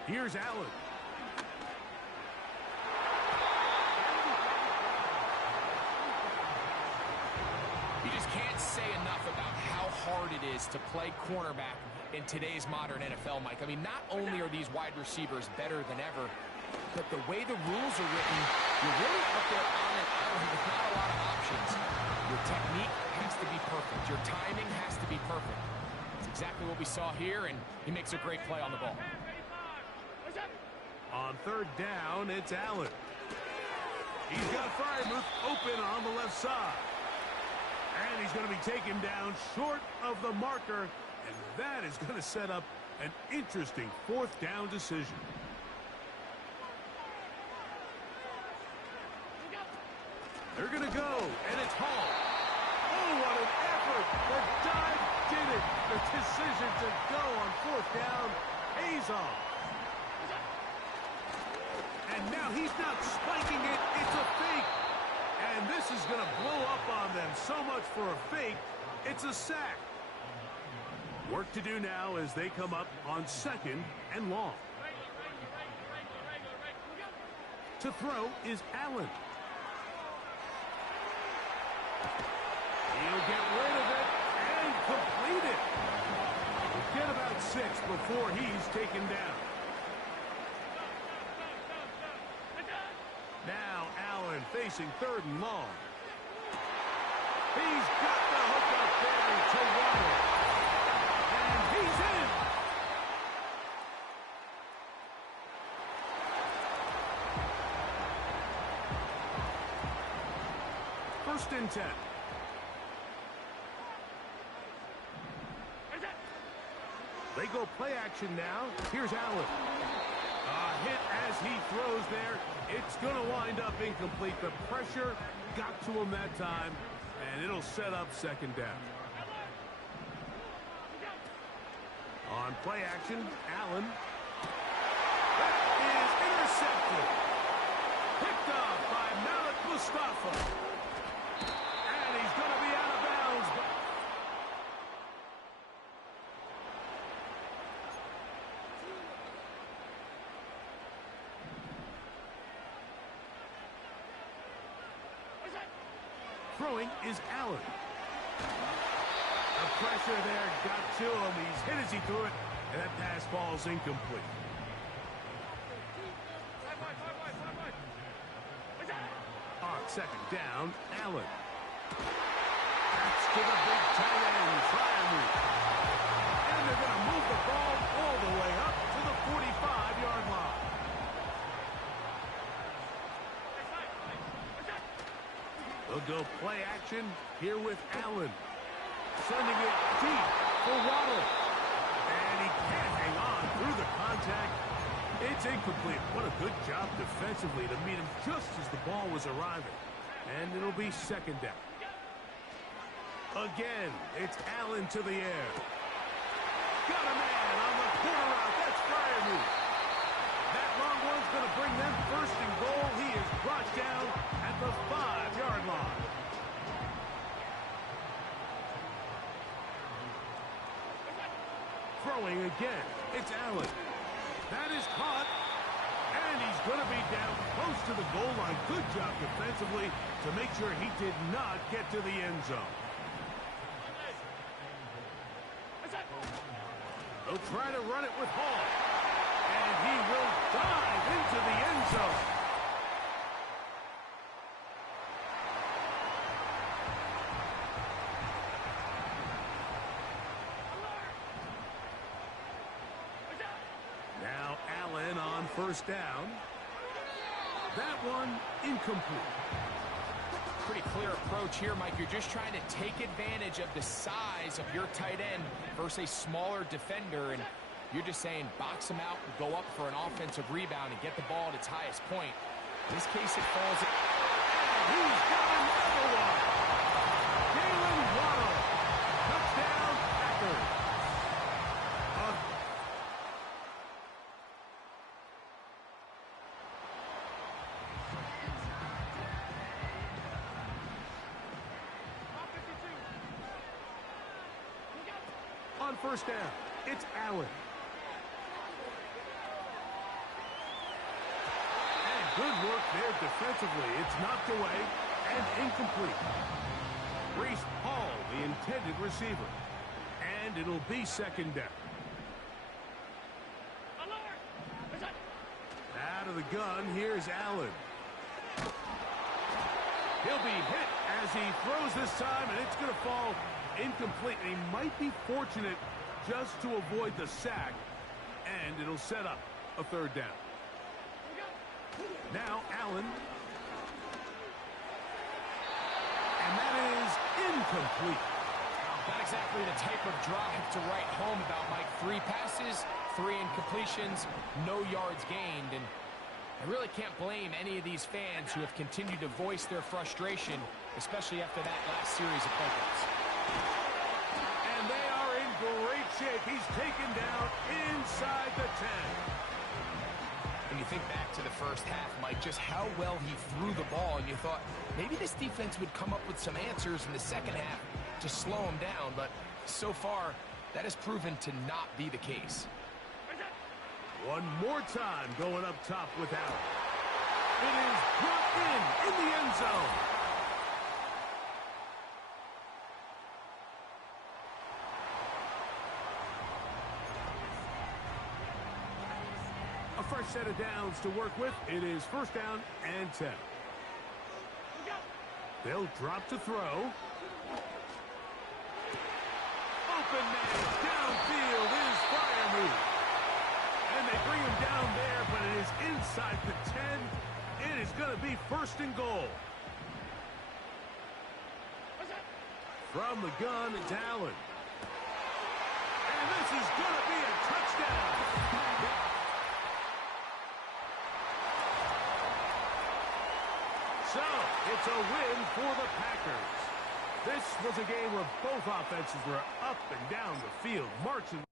Here's Allen. You just can't say enough about how hard it is to play cornerback in today's modern NFL, Mike. I mean, not only are these wide receivers better than ever, but the way the rules are written, you're really up there on an island with not a lot of options. Your technique has to be perfect. Your timing has to be perfect. That's exactly what we saw here, and he makes a great play on the ball. On 3rd down, it's Allen. He's got Freiermuth open on the left side. And he's going to be taken down short of the marker, and that is going to set up an interesting 4th down decision. They're going to go, and it's Hall. Oh, what an effort. The dive did it. The decision to go on 4th down pays off. And now he's not spiking it. It's a fake. And this is going to blow up on them. So much for a fake. It's a sack. Work to do now as they come up on 2nd and long. To throw is Allen. He'll get rid of it and complete it. We'll get about 6 before he's taken down. Now Allen facing 3rd and long. He's got the hook up there to Waddle. And he's in. First and 10. They go play action now. Here's Allen. A hit as he throws there. It's going to wind up incomplete. The pressure got to him that time, and it'll set up 2nd down. On play action, Allen. That is intercepted. Picked up by Malik Mustafa. And he's going to be out of bounds. Throwing is Allen. The pressure there got to him. He's hit as he threw it, and that pass ball's incomplete. On 2nd down, Allen. That's to the big tight end, Freiermuth. And they're going to move the ball all the way up to the 45-yard line. They'll go play action here with Allen. Sending it deep for Waddle. And he can't hang on through the contact. It's incomplete. What a good job defensively to meet him just as the ball was arriving. And it'll be 2nd down. Again, it's Allen to the air. Got a man on the corner route. That's Freiermuth. That long one's going to bring them 1st and goal. He is brought down at the 5-yard line. throwing again. It's Allen. That is caught. And he's going to be down close to the goal line. Good job defensively to make sure he did not get to the end zone. They'll try to run it with Hall. And he will dive into the end zone. Now Allen on first down. That one incomplete. Pretty clear approach here, Mike. You're just trying to take advantage of the size of your tight end versus a smaller defender, and you're just saying box him out and go up for an offensive rebound and get the ball at its highest point. In this case, it falls. And he's got another one. Jalen Waddle. Touchdown, Packers. On first down, it's Allen. And good work there defensively. It's knocked away and incomplete. Breece Hall, the intended receiver. And it'll be second down. Out of the gun, here's Allen. He'll be hit as he throws this time, and it's going to fall incomplete. He might be fortunate just to avoid the sack, and it'll set up a third down. Now Allen. And that is incomplete. Not exactly the type of drive to write home about, Mike. 3 passes, 3 incompletions, no yards gained. And I really can't blame any of these fans who have continued to voice their frustration, especially after that last series of playoffs. And they are in great shape. He's taken down inside the 10. When you think back to the first half, Mike, just how well he threw the ball, and you thought maybe this defense would come up with some answers in the second half to slow him down, but so far that has proven to not be the case. One more time going up top with Allen. It is brought in the end zone. A fresh set of downs to work with. It is first down and 10. They'll drop to throw. Open man downfield is Freiermuth. And they bring him down there, but it is inside the 10. It is going to be first and goal. From the gun, it's Allen. And this is going to be a touchdown. So, it's a win for the Packers. This was a game where both offenses were up and down the field, marching.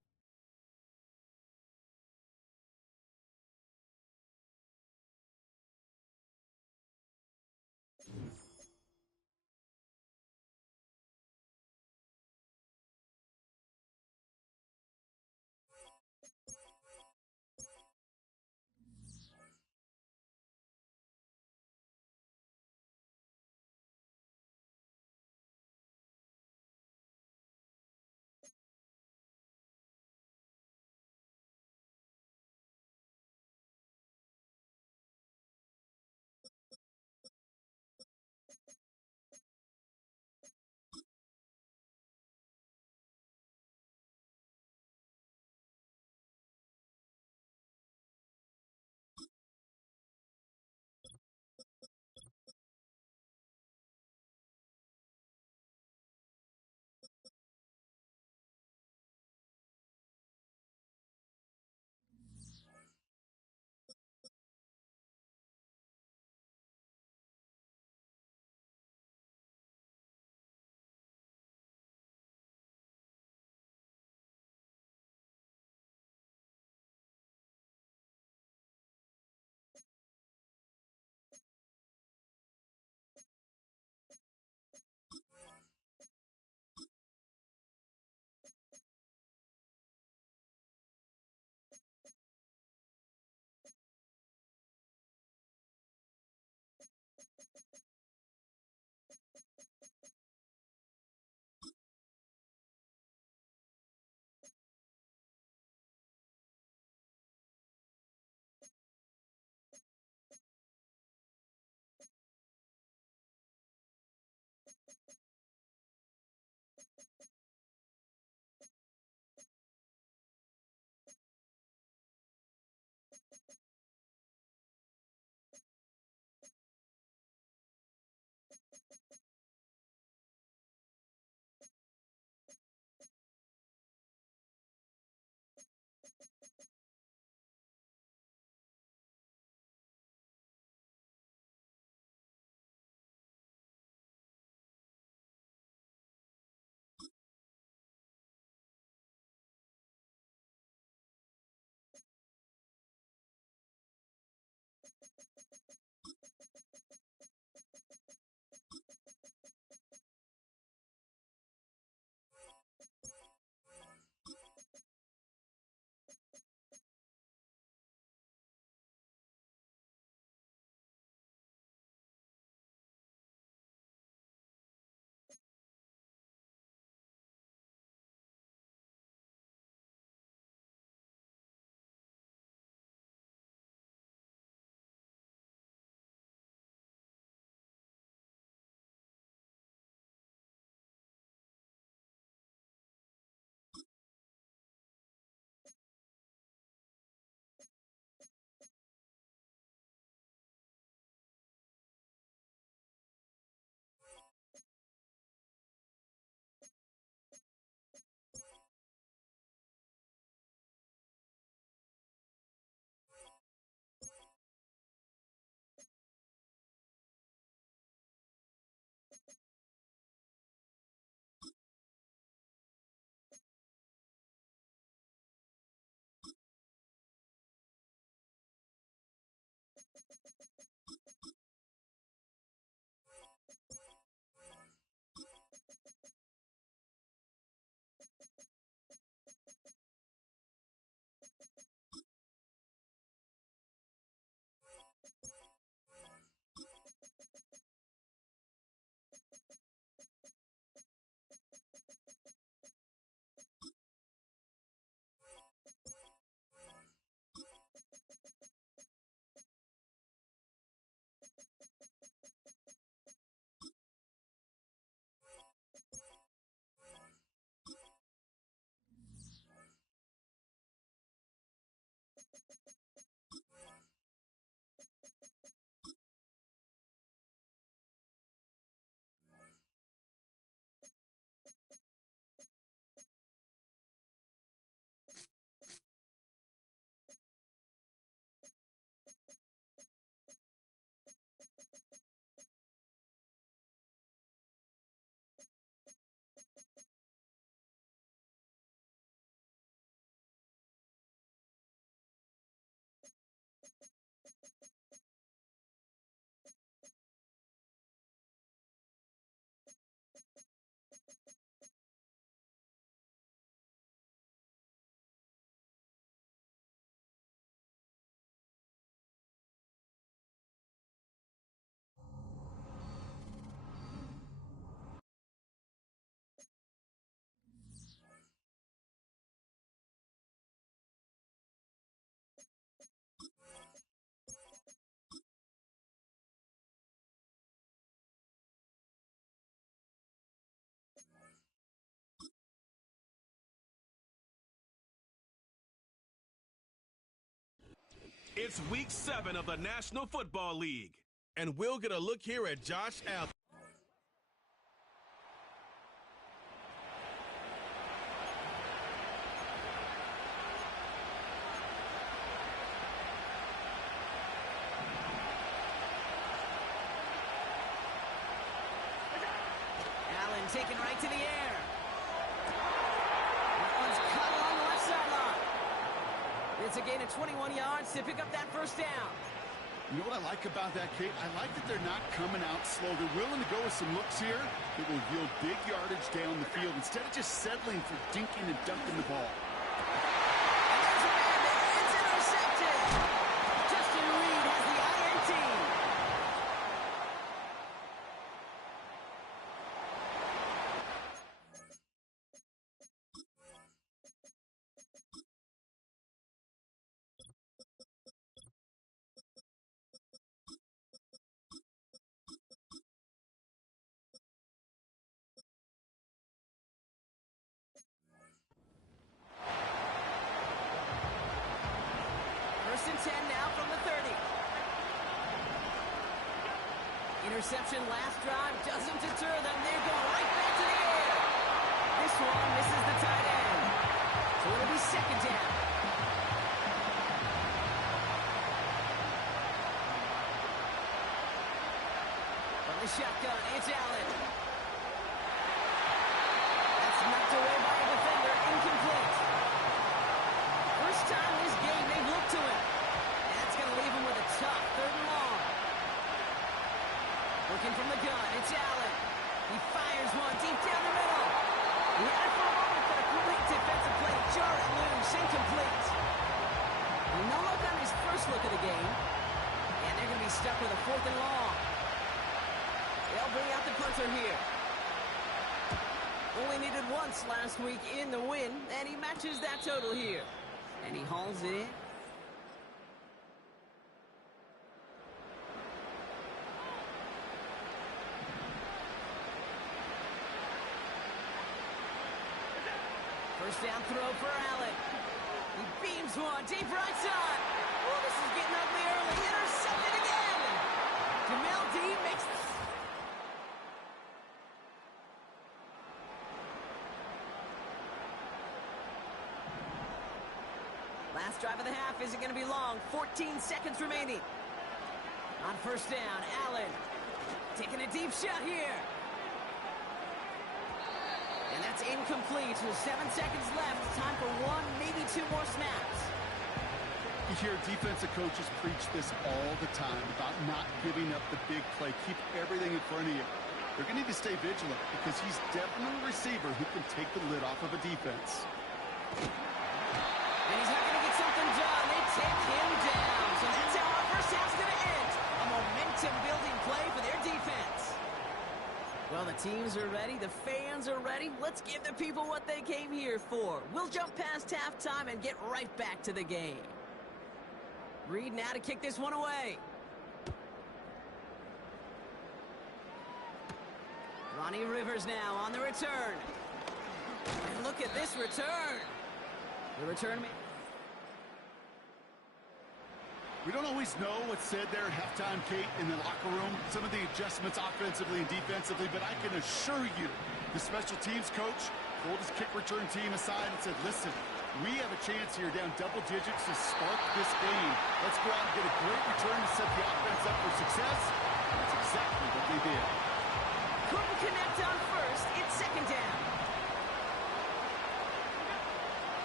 It's Week 7 of the National Football League. And we'll get a look here at Josh Allen. Allen taken right to the air. That one's cut along the left sideline. It's a gain of 21 yards to pick up that first down. You know what I like about that, Kate? I like that they're not coming out slow. They're willing to go with some looks here that will yield big yardage down the field instead of just settling for dinking and dunking the ball. And there's a man there. It's intercepted. Justin Reed has the INT. First and 10 now from the 30. Interception last drive doesn't deter them. They're going right back to the air. This one misses the tight end. So it'll be second down. From the shotgun, it's Allen. That's knocked away by a defender. Incomplete. First time this game they've looked to him. And that's going to leave him with a tough third and long. Looking from the gun, it's Allen. He fires one deep down the middle. He had it for a moment, but a complete defensive play. Jar it loose, incomplete. No look on his first look of the game. And they're going to be stuck with a fourth and long. They'll bring out the punter here. Only needed once last week in the win, and he matches that total here. And he hauls it in. First down throw for Allen. He beams one deep right side. Oh, this is getting ugly early. Intercepted again. Jamel D makes the... Last drive of the half isn't going to be long. 14 seconds remaining. On first down, Allen taking a deep shot here. And that's incomplete. 7 seconds left. Time for one, maybe two more snaps. You hear defensive coaches preach this all the time about not giving up the big play. Keep everything in front of you. They're going to need to stay vigilant because he's definitely a receiver who can take the lid off of a defense. And he's not going to get something done. They take him down. So that's how our first half's going to end. A momentum-building play for their defense. Well, the teams are ready. The fans are ready. Let's give the people what they came here for. We'll jump past halftime and get right back to the game. Reed now to kick this one away. Ronnie Rivers now on the return. And look at this return. The return... We don't always know what's said there at halftime, Kate, in the locker room. Some of the adjustments offensively and defensively, but I can assure you the special teams coach pulled his kick return team aside and said, listen, we have a chance here down double digits to spark this game. Let's go out and get a great return to set the offense up for success. That's exactly what they did. Couldn't connect on first. It's second down.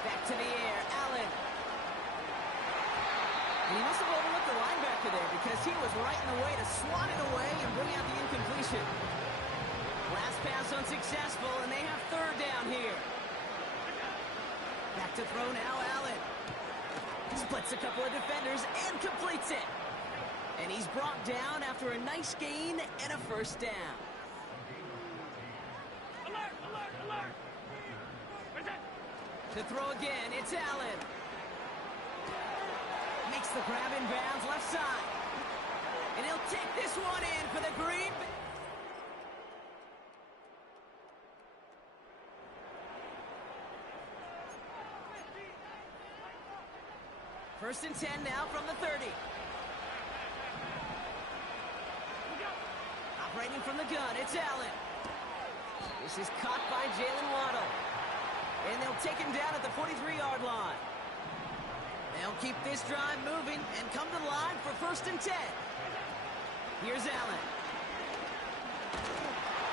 Back to the air. Allen. And he must have overlooked the linebacker there because he was right in the way to swat it away and bring out the incompletion. Last pass unsuccessful, and they have third down here. Back to throw now, Allen. Splits a couple of defenders and completes it. And he's brought down after a nice gain and a first down. Alert, alert, alert! To throw again, it's Allen. Makes the grab in bounds left side. And he'll take this one in for the Green Bay. First and 10 now from the 30. Operating from the gun, it's Allen. This is caught by Jalen Waddle. And they'll take him down at the 43-yard line. They'll keep this drive moving and come to the line for first and 10. Here's Allen.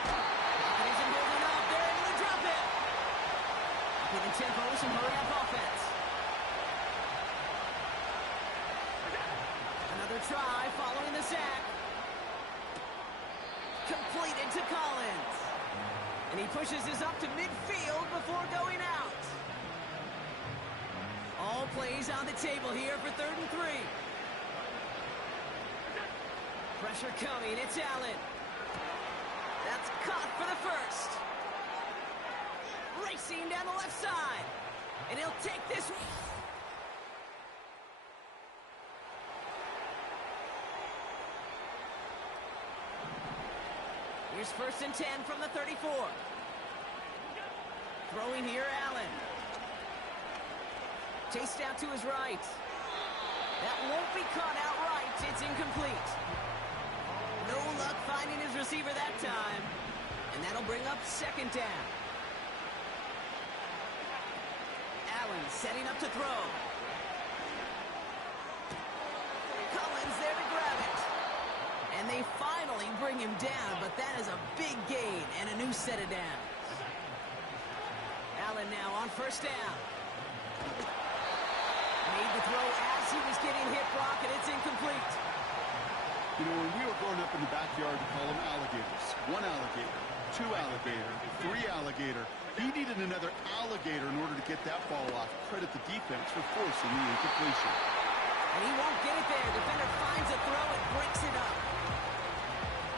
Pocket isn't holding up. They're able to drop it. With the tempo, some hurry-up offense. Another try following the sack. Completed to Collins. And he pushes this up to midfield before going out. All plays on the table here for 3rd and 3. Pressure coming, it's Allen. That's caught for the first. Racing down the left side. And he'll take this. Here's first and 10 from the 34. Throwing here, Allen. Chased out to his right. That won't be caught outright. It's incomplete. No luck finding his receiver that time. And that'll bring up second down. Allen setting up to throw. Collins there to grab it. And they finally bring him down, but that is a big gain and a new set of downs. Allen now on first down. Made the throw as he was getting hit, Brock, and it's incomplete. You know, when we were growing up in the backyard, we call them alligators. 1 alligator, 2 alligator, 3 alligator. He needed another alligator in order to get that ball off. Credit the defense for forcing the incompletion. And he won't get it there. Defender finds a throw and breaks it up.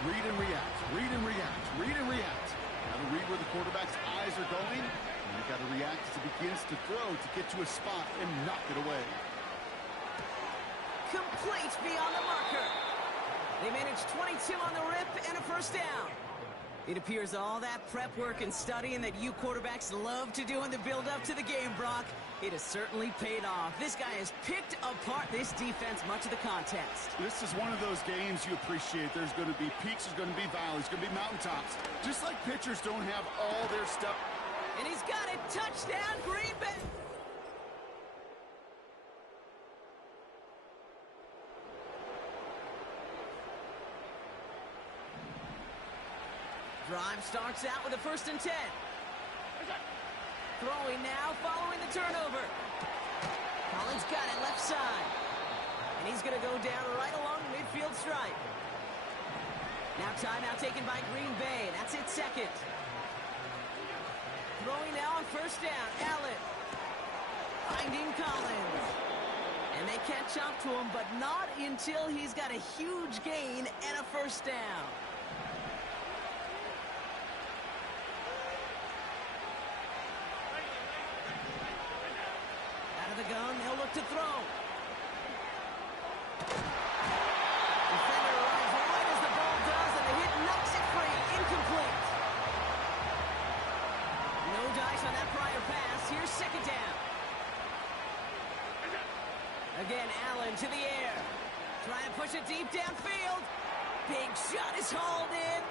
Read and react, read and react, read and react. Got to read where the quarterback's eyes are going, and you got to react as he begins to throw to get to a spot and knock it away. Complete beyond the marker. They managed 22 on the rip and a first down. It appears all that prep work and studying that you quarterbacks love to do in the build-up to the game, Brock, it has certainly paid off. This guy has picked apart this defense much of the contest. This is one of those games you appreciate. There's going to be peaks, there's going to be valleys, there's going to be mountaintops. Just like pitchers don't have all their stuff. And he's got it. Touchdown, Green Bay. Drive starts out with a first and 10. Throwing now, following the turnover. Collins got it left side. And he's going to go down right along the midfield stripe. Now timeout taken by Green Bay. That's it, second. Throwing now on first down. Allen. Finding Collins. And they catch up to him, but not until he's got a huge gain and a first down. The gun, they'll look to throw. Defender arrives right as the ball does, and the hit knocks it free. Incomplete. No dice on that prior pass. Here's second down. Again, Allen to the air. Trying to push it deep downfield. Big shot is hauled in.